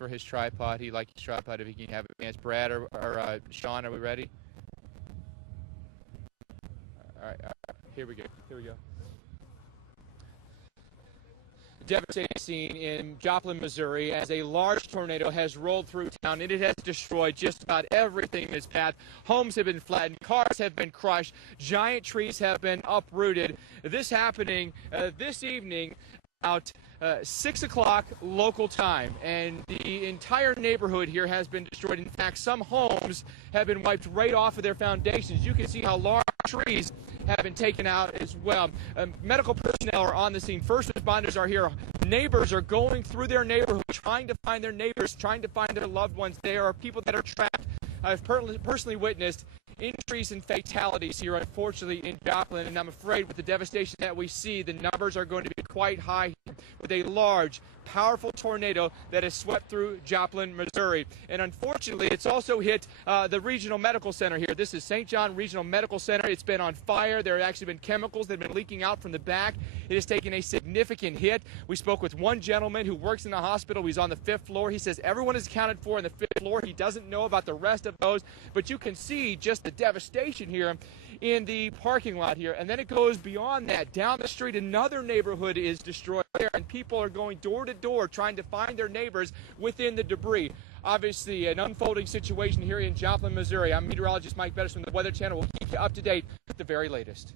for his tripod. He'd like his tripod if he can have it. It's Brad or Sean, are we ready? All right, here we go. Devastating scene in Joplin, Missouri, as a large tornado has rolled through town, and it has destroyed just about everything in its path. Homes have been flattened, cars have been crushed, giant trees have been uprooted. This happening this evening about 6 o'clock local time, and the entire neighborhood here has been destroyed. In fact, some homes have been wiped right off of their foundations. You can see how large trees have been taken out as well. Medical personnel are on the scene. First responders are here. Neighbors are going through their neighborhood, trying to find their neighbors, trying to find their loved ones. There are people that are trapped. I've personally witnessed injuries and fatalities here, unfortunately, in Joplin, and I'm afraid with the devastation that we see, the numbers are going to be quite high with a large, powerful tornado that has swept through Joplin, Missouri. And unfortunately, it's also hit the regional medical center here. This is St. John Regional Medical Center. It's been on fire. There have actually been chemicals that have been leaking out from the back. It has taken a significant hit. We spoke with one gentleman who works in the hospital. He's on the 5th floor. He says everyone is accounted for on the 5th floor. He doesn't know about the rest of those, but you can see just the devastation here in the parking lot here. And then it goes beyond that. Down the street, another neighborhood is destroyed there, and people are going door to door trying to find their neighbors within the debris. Obviously, an unfolding situation here in Joplin, Missouri. I'm meteorologist Mike Bettis from the Weather Channel. We'll keep you up to date with the very latest.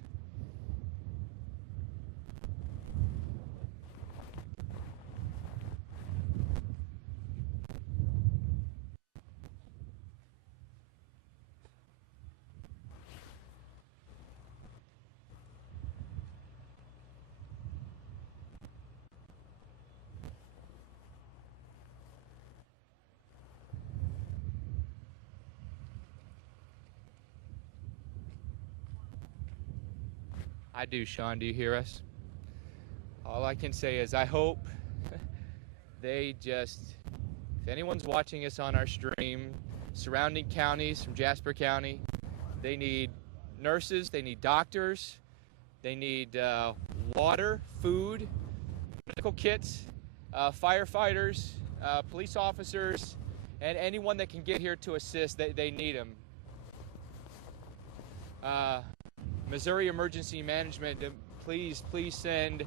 I do, Sean. Do you hear us? All I can say is I hope if anyone's watching us on our stream, surrounding counties from Jasper County, they need nurses, they need doctors, they need water, food, medical kits, firefighters, police officers, and anyone that can get here to assist, they need them. Missouri Emergency Management, please send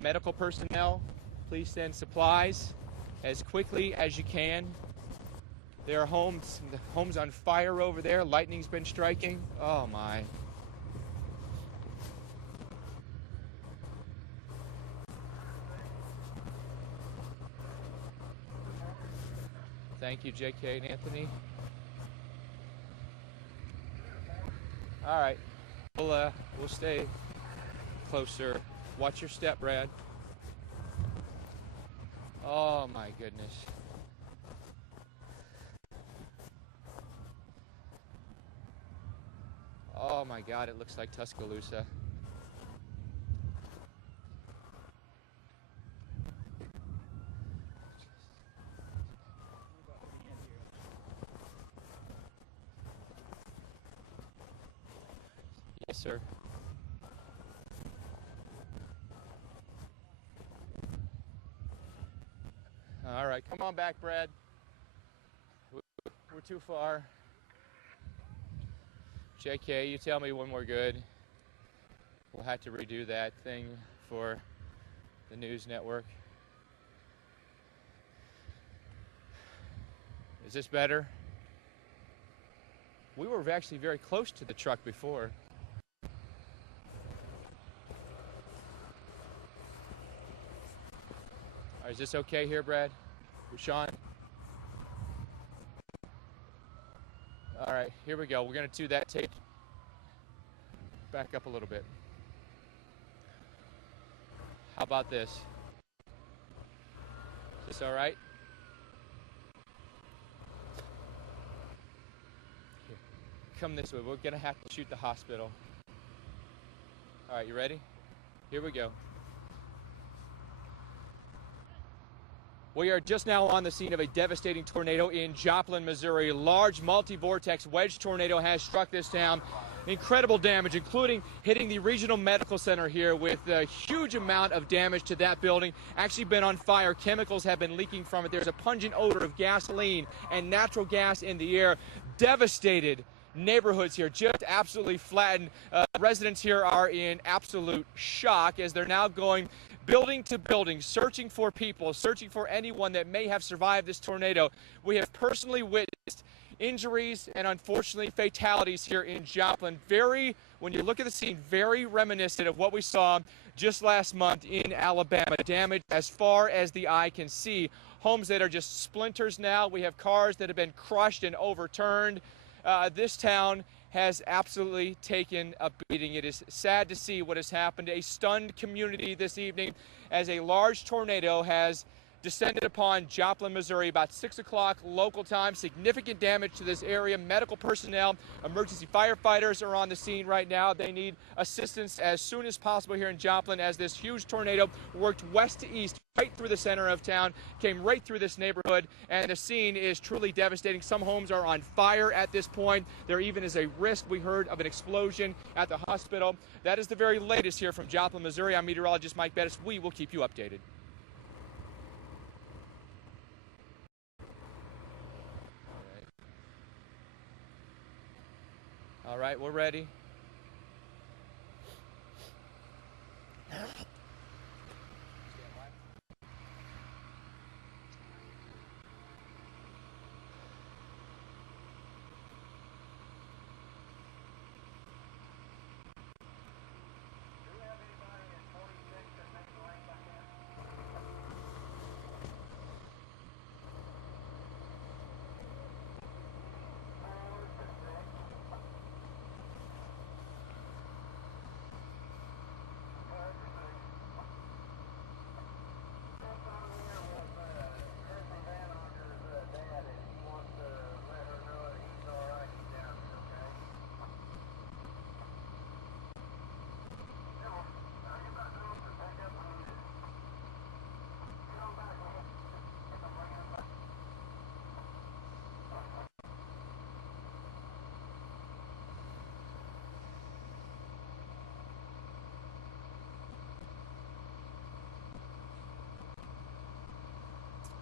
medical personnel. Please send supplies as quickly as you can. There are homes on fire over there. Lightning's been striking. Oh my. Thank you, JK and Anthony. All right. We'll stay closer. Watch your step, Brad. Oh my goodness. Oh my God, it looks like Tuscaloosa. Yes, sir. All right, come on back, Brad. We're too far. JK, you tell me when we're good. We'll have to redo that thing for the news network. Is this better? We were actually very close to the truck before. Is this okay here, Brad? Sean? All right, here we go. We're going to do that tape. Back up a little bit. How about this? Is this all right? Here. Come this way. We're going to have to shoot the hospital. All right, you ready? Here we go. We are just now on the scene of a devastating tornado in Joplin, Missouri. Large multi-vortex wedge tornado has struck this town. Incredible damage, including hitting the regional medical center here with a huge amount of damage to that building. Actually been on fire. Chemicals have been leaking from it. There's a pungent odor of gasoline and natural gas in the air. Devastated neighborhoods here, just absolutely flattened. Residents here are in absolute shock as they're now going building to building, searching for people, searching for anyone that may have survived this tornado. We have personally witnessed injuries and unfortunately fatalities here in Joplin. When you look at the scene, very reminiscent of what we saw just last month in Alabama. Damage as far as the eye can see. Homes that are just splinters now. We have cars that have been crushed and overturned. This town has absolutely taken a beating. It is sad to see what has happened. A stunned community this evening as a large tornado has descended upon Joplin, Missouri, about 6 o'clock local time. Significant damage to this area. Medical personnel, emergency firefighters are on the scene right now. They need assistance as soon as possible here in Joplin as this huge tornado worked west to east, right through the center of town, came right through this neighborhood, and the scene is truly devastating. Some homes are on fire at this point. There even is a risk, we heard, of an explosion at the hospital. That is the very latest here from Joplin, Missouri. I'm meteorologist Mike Bettis. We will keep you updated. All right, we're ready.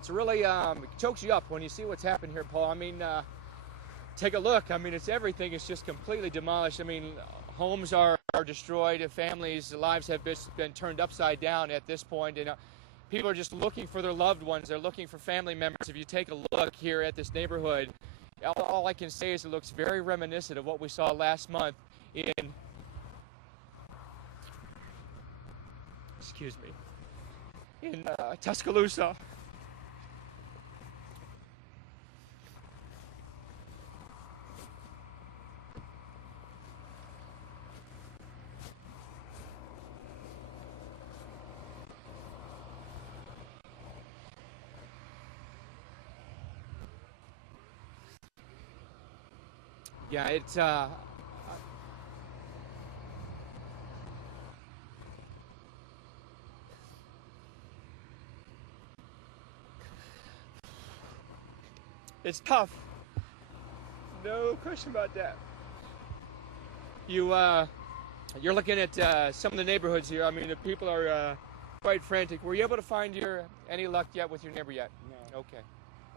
It's really chokes you up when you see what's happened here, Paul. I mean, take a look. I mean, it's everything. It's just completely demolished. I mean, homes are destroyed. Families' lives have been turned upside down at this point. And people are just looking for their loved ones. They're looking for family members. If you take a look here at this neighborhood, all I can say is it looks very reminiscent of what we saw last month in, Tuscaloosa. Yeah, it's tough. No question about that. You're looking at some of the neighborhoods here. I mean, the people are quite frantic. Were you able to find any luck yet with your neighbor yet? No. Okay.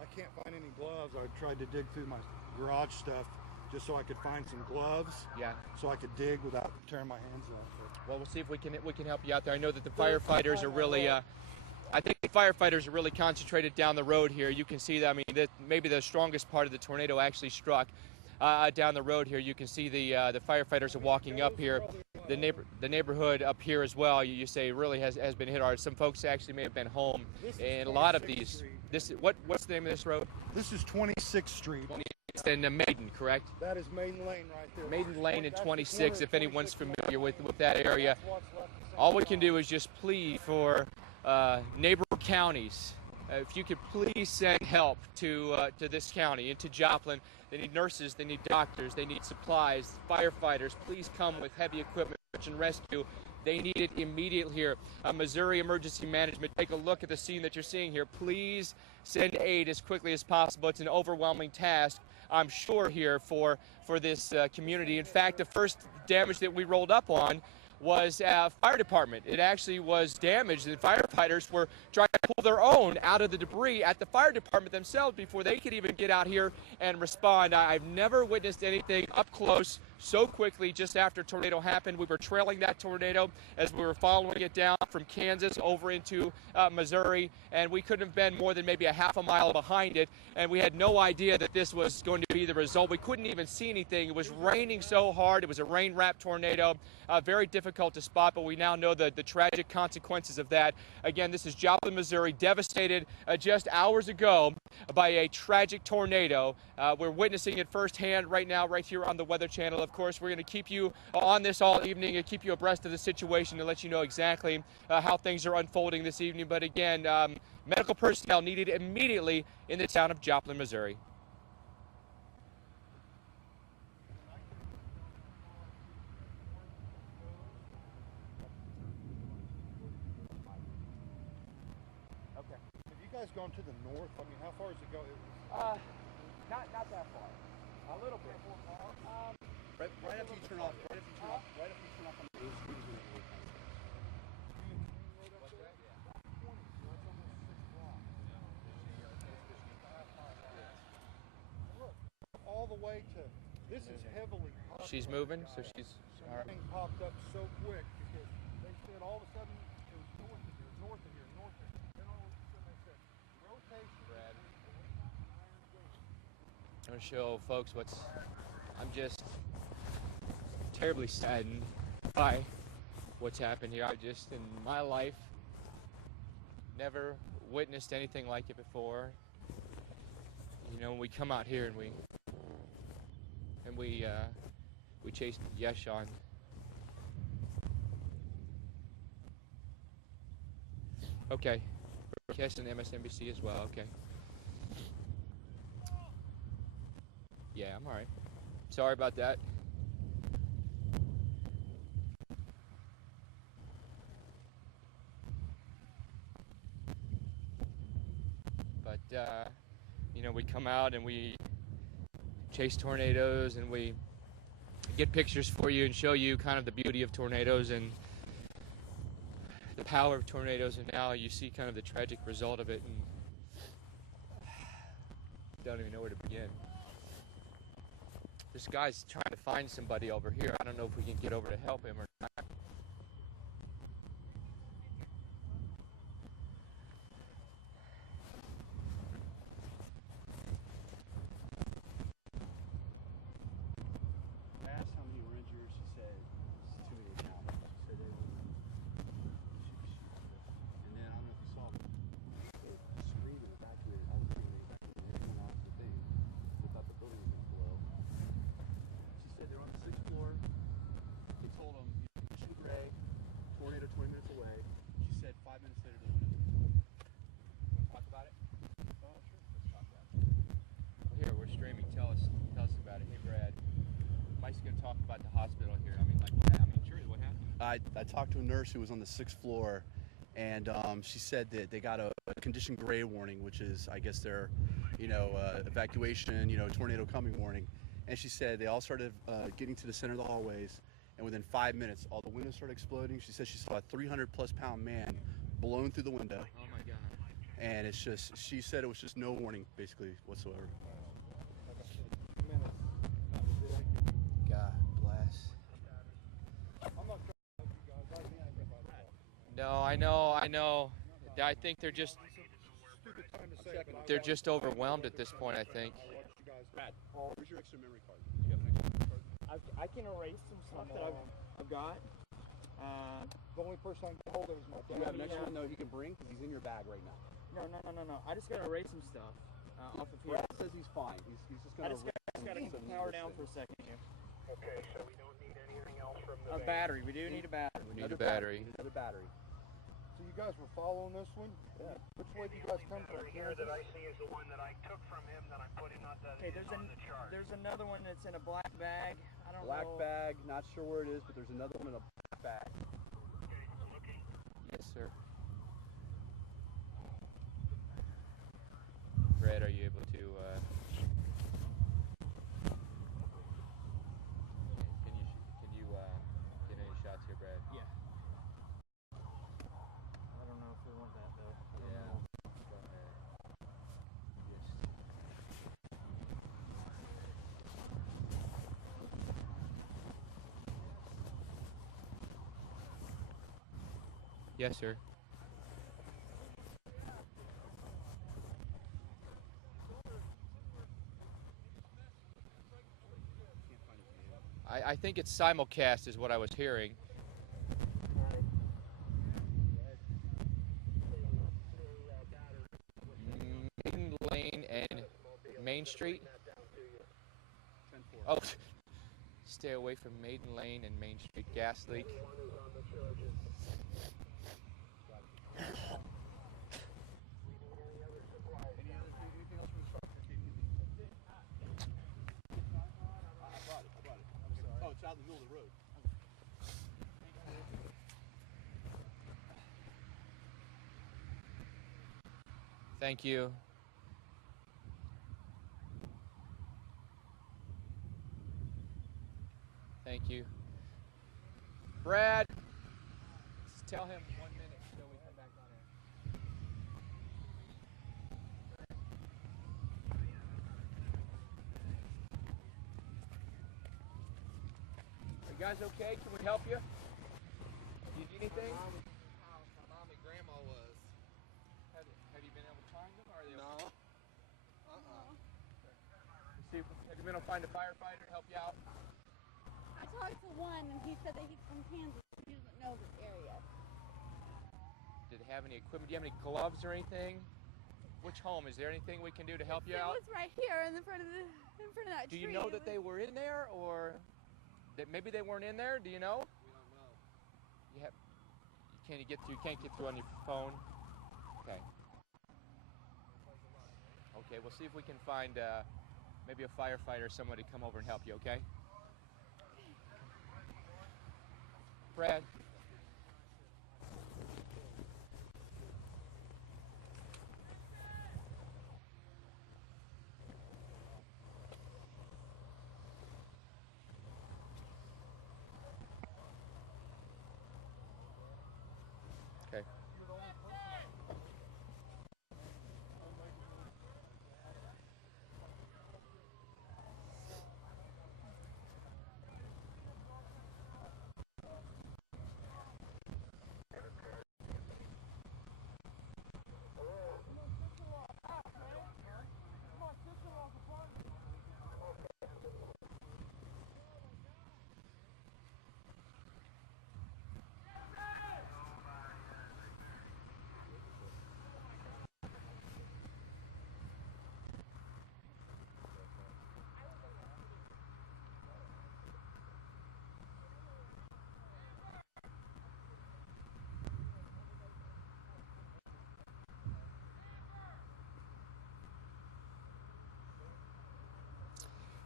I can't find any gloves. I tried to dig through my garage stuff just so I could find some gloves. Yeah. So I could dig without tearing my hands off. Well, we'll see if we can help you out there. I know that the firefighters are really. I think the firefighters are really concentrated down the road here. You can see that. I mean, maybe the strongest part of the tornado actually struck down the road here. You can see the firefighters are walking up here. The neighborhood up here as well. You say really has been hit hard. Some folks actually may have been home, and a lot of these. What's the name of this road? This is 26th Street. It's in Maiden, correct? That is Maiden Lane right there. Maiden Lane and 26, if anyone's familiar with that area. All we can do is just plead for neighbor counties. If you could please send help to this county, into Joplin. They need nurses, they need doctors, they need supplies, firefighters. Please come with heavy equipment, search and rescue. They need it immediately here. Missouri Emergency Management, take a look at the scene that you're seeing here. Please send aid as quickly as possible. It's an overwhelming task, I'm sure, here for this community. In fact, the first damage that we rolled up on was fire department. It actually was damaged, and firefighters were trying to pull their own out of the debris at the fire department themselves before they could even get out here and respond. I've never witnessed anything up close so quickly just after a tornado happened. We were trailing that tornado as we were following it down from Kansas over into Missouri, and we couldn't have been more than maybe a half a mile behind it, and we had no idea that this was going to be the result. We couldn't even see anything. It was raining so hard. It was a rain-wrapped tornado, very difficult to spot, but we now know the tragic consequences of that. Again, this is Joplin, Missouri, devastated just hours ago by a tragic tornado. We're witnessing it firsthand right now, right here on the Weather Channel. Of course, we're going to keep you on this all evening and keep you abreast of the situation and let you know exactly how things are unfolding this evening. But again, medical personnel needed immediately in the town of Joplin, Missouri. Okay. Have you guys gone to the north? I mean, how far does it go? Not that far. A little bit. Right after you turn off, right after you turn off on the main street is when it really comes. Look, all the way to, this is heavily populated. She's moving, so she's all right. Everything popped up so quick because they said all of a sudden it was north of here, north of here, north of here. Then all of a sudden they said rotation. I'm going to show folks I'm just terribly saddened by what's happened here. I just, in my life, never witnessed anything like it before. You know, when we come out here and we chase, yes, Sean. Okay, broadcasting MSNBC as well, okay. Yeah, I'm all right. Sorry about that. But, you know, we come out and we chase tornadoes and we get pictures for you and show you kind of the beauty of tornadoes and the power of tornadoes, and now you see kind of the tragic result of it, and don't even know where to begin. This guy's trying to find somebody over here. I don't know if we can get over to help him or not. I asked how many were injured. She said it's too many to count. She said they were. And then I don't know if you saw them. They screamed and evacuated. I was screaming and evacuated everyone off the thing. They thought the building was going to blow. She said they're on the 6th floor. They told them, you can shoot ray, tornado 20 minutes away. She said 5 minutes later the windows were blown. Want to talk about it? Oh, sure. Let's talk about it. Well, here, we're streaming. Tell us about it. Hey, Brad. Mike's going to talk about the hospital here. I mean, like, what happened? I mean, sure, what happened? I talked to a nurse who was on the 6th floor, and she said that they got a condition gray warning, which is, I guess, their, evacuation, tornado coming warning. And she said they all started getting to the center of the hallways, and within 5 minutes, all the windows started exploding. She said she saw a 300-plus pound man blown through the window. Oh, my God. And it's just, she said it was just no warning, basically, whatsoever. God bless. I'm not trying to help you guys. I can't think about that. No, I know. I think they're just Stupid time to say, but they're just overwhelmed at this point, I think. I'll let you guys. Brad, where's your extra memory card? Do you have an extra memory card? I can erase some stuff that I've got. The only person I can hold it is my Do you have dad. an extra one? No, you can bring, because he's in your bag right now. No. I just gotta erase some stuff off of here. Brad says he's fine. He's just I going just gotta power down for a second here. Okay, so we don't need anything else from the A battery. We do need a battery. We need a battery. Another battery. So you guys were following this one? Yeah. Which way do you guys come from? Here that I see is the one that I took from him that I'm putting on the, Okay, is on the chart. there's another one that's in a black bag. I don't Black know. bag, not sure where it is, but there's another one in a black bag. Yes, sir. Brad, are you able to, can you get any shots here, Brad? Yeah. I don't know if we want that though. I don't Yeah. know. Go ahead. Yes, sir. I think it's simulcast is what I was hearing. Maiden Lane and Main Street. 10-4. Oh, stay away from Maiden Lane and Main Street. Gas leak. Anything else from the truck? I brought it. I'm sorry. Oh, it's out in the middle of the road. Thank you. Thank you. Brad, tell him 1 minute until we come back on air. Are you guys okay? Can we help you? Do you need anything? My mom and grandma was. Have you been able to find them? Or are they No. See, have you been able to find a firefighter to help you out? I talked to one and he said that he's from Kansas. He doesn't know this area. Did they have any equipment? Do you have any gloves or anything? Which home? Is there anything we can do to help you out? It was right here in front of that Do tree. you know that they were in there, or that maybe they weren't in there? Do you know? We don't know. You have. Can you get through? You can't get through on your phone. Okay. Okay. We'll see if we can find maybe a firefighter or somebody to come over and help you. Okay. Brad. Okay.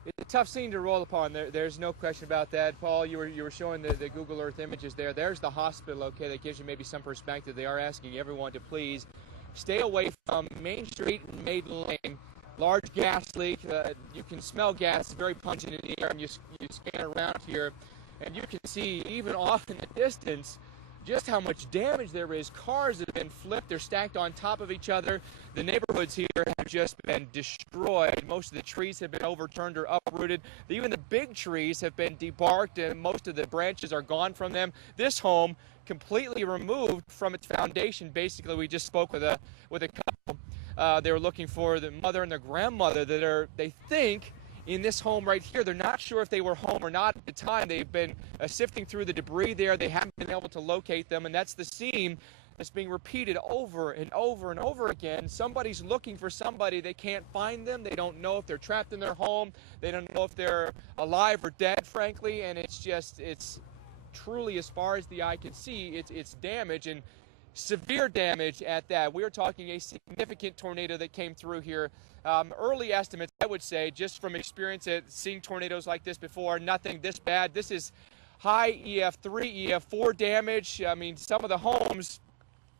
It's a tough scene to roll upon. There's no question about that. Paul, you were showing the Google Earth images there. There's the hospital, okay, that gives you maybe some perspective. They are asking everyone to please stay away from Main Street and Maiden Lane. Large gas leak. You can smell gas. It's very pungent in the air, and you scan around here, and you can see even off in the distance just how much damage there is. Cars have been flipped. They're stacked on top of each other. The neighborhoods here have just been destroyed. Most of the trees have been overturned or uprooted. Even the big trees have been debarked, and most of the branches are gone from them. This home completely removed from its foundation. Basically, we just spoke with a couple. They were looking for the mother and the grandmother they think in this home right here. They're not sure if they were home or not at the time. They've been sifting through the debris there. They haven't been able to locate them, and that's the scene that's being repeated over and over and over again. Somebody's looking for somebody. They can't find them. They don't know if they're trapped in their home. They don't know if they're alive or dead, frankly, and it's truly, as far as the eye can see, it's damage, and severe damage at that. We are talking a significant tornado that came through here. Early estimates, I would say, just from experience at seeing tornadoes like this before, nothing this bad. This is high EF3, EF4 damage. I mean, some of the homes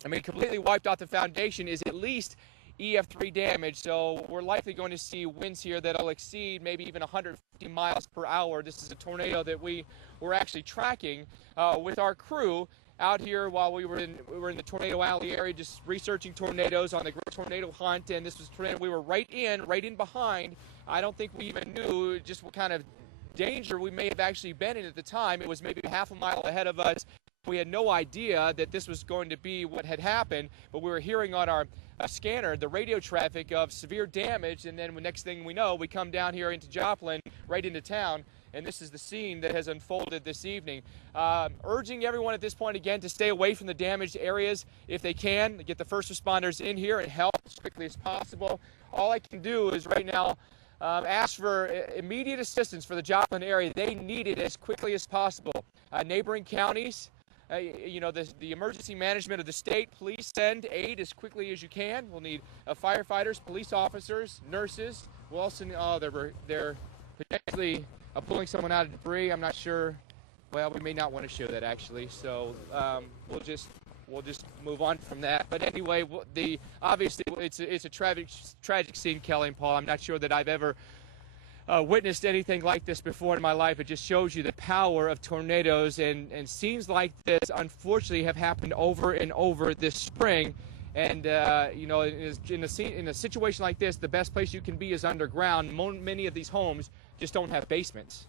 I mean, completely wiped out the foundation is at least EF3 damage, so we're likely going to see winds here that'll exceed maybe even 150 miles per hour. This is a tornado that we were actually tracking with our crew out here while we were in the Tornado Alley area, just researching tornadoes on the Great Tornado Hunt, and this was a tornado we were right in behind. I don't think we even knew just what kind of danger we may have actually been in at the time. It was maybe half a mile ahead of us. We had no idea that this was going to be what had happened, but we were hearing on our scanner the radio traffic of severe damage, and then the next thing we know, we come down here into Joplin, right into town, and this is the scene that has unfolded this evening. Urging everyone at this point again to stay away from the damaged areas if they can, get the first responders in here and help as quickly as possible. All I can do is right now ask for immediate assistance for the Joplin area. They need it as quickly as possible. Neighboring counties, you know, the emergency management of the state, please send aid as quickly as you can. We'll need firefighters, police officers, nurses. We'll also need, they're potentially pulling someone out of debris. I'm not sure. Well, we may not want to show that actually. So we'll just move on from that. But anyway, obviously it's a tragic scene, Kelly and Paul. I'm not sure that I've ever witnessed anything like this before in my life. It just shows you the power of tornadoes, and scenes like this unfortunately have happened over and over this spring. And you know, in a situation like this, the best place you can be is underground. Many of these homes just don't have basements.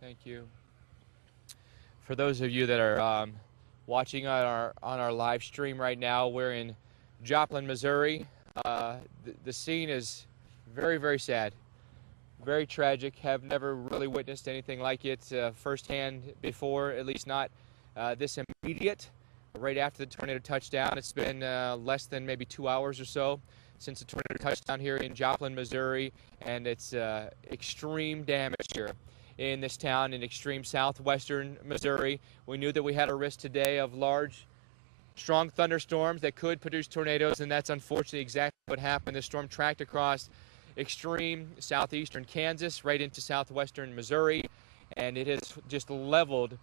Thank you. For those of you that are watching on our live stream right now, we're in Joplin, Missouri. The scene is very, very sad, very tragic. Have never really witnessed anything like it firsthand before, at least not this immediate. Right after the tornado touchdown, it's been less than maybe 2 hours or so since the tornado touchdown here in Joplin, Missouri, and it's extreme damage here in this town in extreme southwestern Missouri. We knew that we had a risk today of large, strong thunderstorms that could produce tornadoes, and that's unfortunately exactly what happened. The storm tracked across extreme southeastern Kansas right into southwestern Missouri, and it has just leveled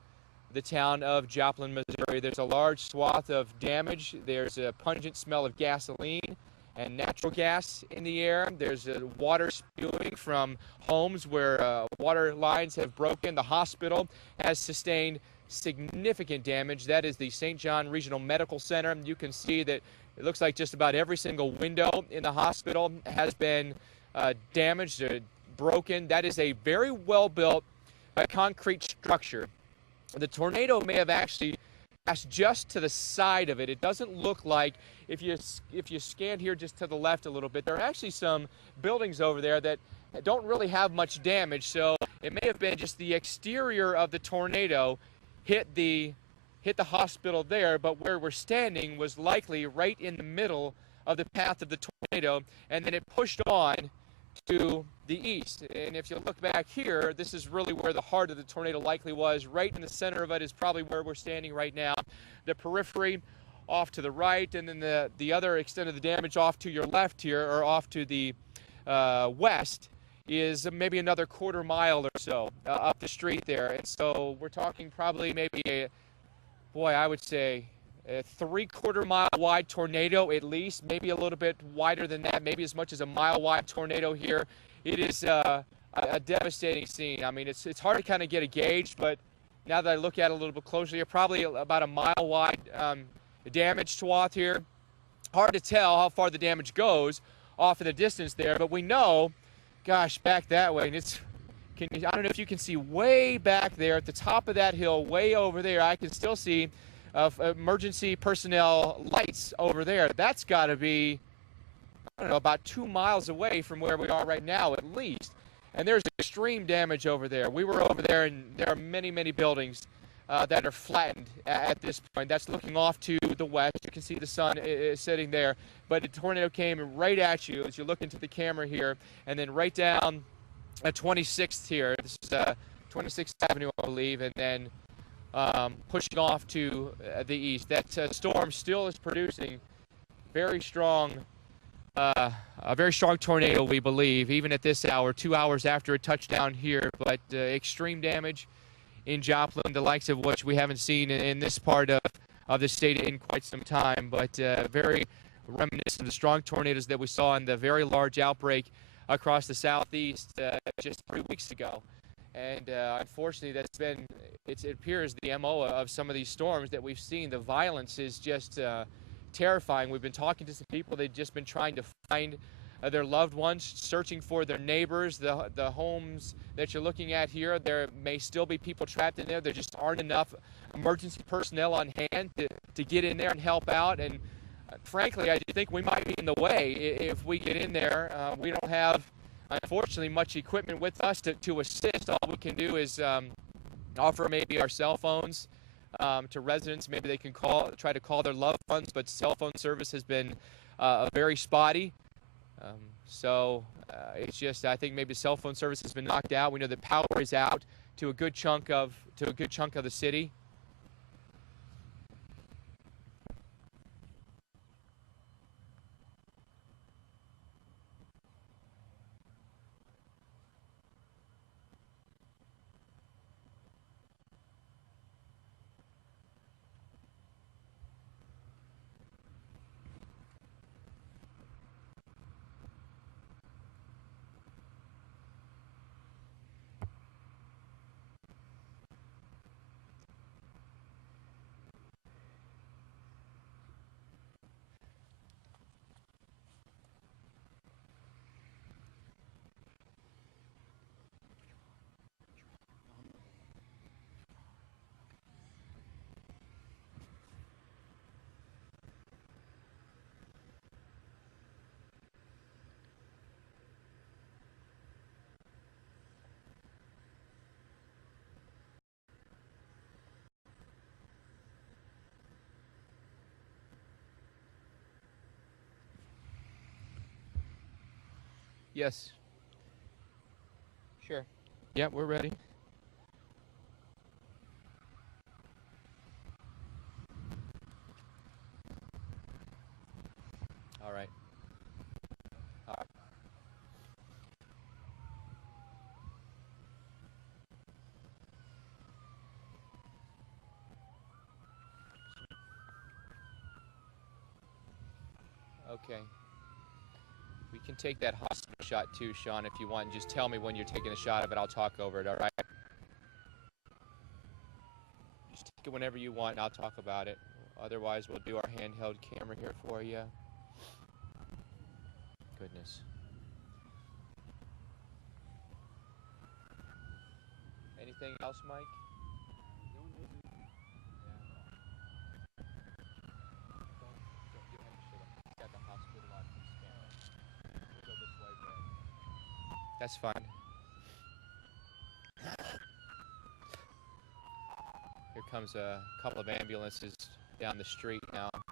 the town of Joplin, Missouri. There's a large swath of damage. There's a pungent smell of gasoline and natural gas in the air. There's water spewing from homes where water lines have broken. The hospital has sustained significant damage. That is the St. John Regional Medical Center. You can see that it looks like just about every single window in the hospital has been damaged or broken. That is a very well-built concrete structure. The tornado may have actually passed just to the side of it. It doesn't look like, if you scan here just to the left a little bit, there are actually some buildings over there that don't really have much damage, so it may have been just the exterior of the tornado hit the hospital there, but where we're standing was likely right in the middle of the path of the tornado, and then it pushed on to the east. And if you look back here, this is really where the heart of the tornado likely was. Right in the center of it is probably where we're standing right now. The periphery off to the right, and then the other extent of the damage off to your left here, or off to the west, is maybe another quarter mile or so up the street there. And so we're talking probably maybe I would say a 3/4 mile wide tornado at least, maybe a little bit wider than that, maybe as much as a mile wide tornado here. It is a devastating scene. I mean, it's hard to kind of get a gauge, but now that I look at it a little bit closer, you're probably about a mile wide damage swath here. Hard to tell how far the damage goes off in the distance there, but we know, gosh, back that way, and I don't know if you can see way back there at the top of that hill, way over there, I can still see emergency personnel lights over there. That's got to be, I don't know, about 2 miles away from where we are right now at least. And there's extreme damage over there. We were over there, and there are many, many buildings that are flattened at this point. That's looking off to the west. You can see the sun is sitting there. But the tornado came right at you as you look into the camera here, and then right down at 26th here. This is 26th Avenue, I believe, and then pushing off to the east. That storm still is producing very strong, a very strong tornado, we believe, even at this hour, 2 hours after it touched down here. But extreme damage in Joplin, the likes of which we haven't seen in this part of the state in quite some time. But very reminiscent of the strong tornadoes that we saw in the very large outbreak across the southeast just 3 weeks ago. And unfortunately, it appears the MO of some of these storms that we've seen. The violence is just terrifying. We've been talking to some people. They've just been trying to find their loved ones, searching for their neighbors. The homes that you're looking at here, there may still be people trapped in there. There just aren't enough emergency personnel on hand to get in there and help out. And frankly, I think we might be in the way if we get in there. We don't have, unfortunately, much equipment with us to assist. All we can do is offer maybe our cell phones to residents. Maybe they can try to call their loved ones, but cell phone service has been very spotty. So it's just, I think maybe cell phone service has been knocked out. We know that power is out to a good chunk of the city. Yes. Sure. Yeah, we're ready. All right. All right. Okay. We can take that hospital shot too, Sean, if you want. Just tell me when you're taking a shot of it. I'll talk over it, all right? Just take it whenever you want, and I'll talk about it. Otherwise, we'll do our handheld camera here for you. Goodness. Anything else, Mike? That's fine. Here comes a couple of ambulances down the street now. Come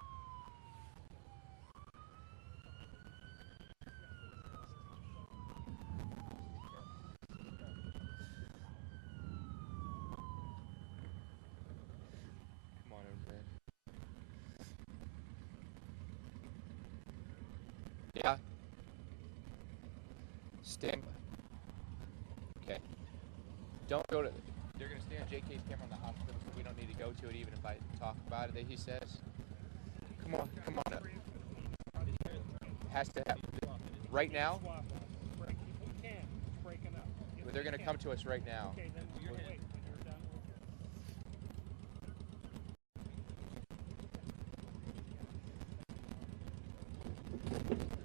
on over there. Yeah. Stand by. Okay. Don't go to. They're going to stay on JK's camera on the hospital, so we don't need to go to it even if I talk about it, he says. come on up. Has to happen right now. We can. It's breaking up. Well, they're going to come to us right now. Okay, then you're wait. You're done. Okay.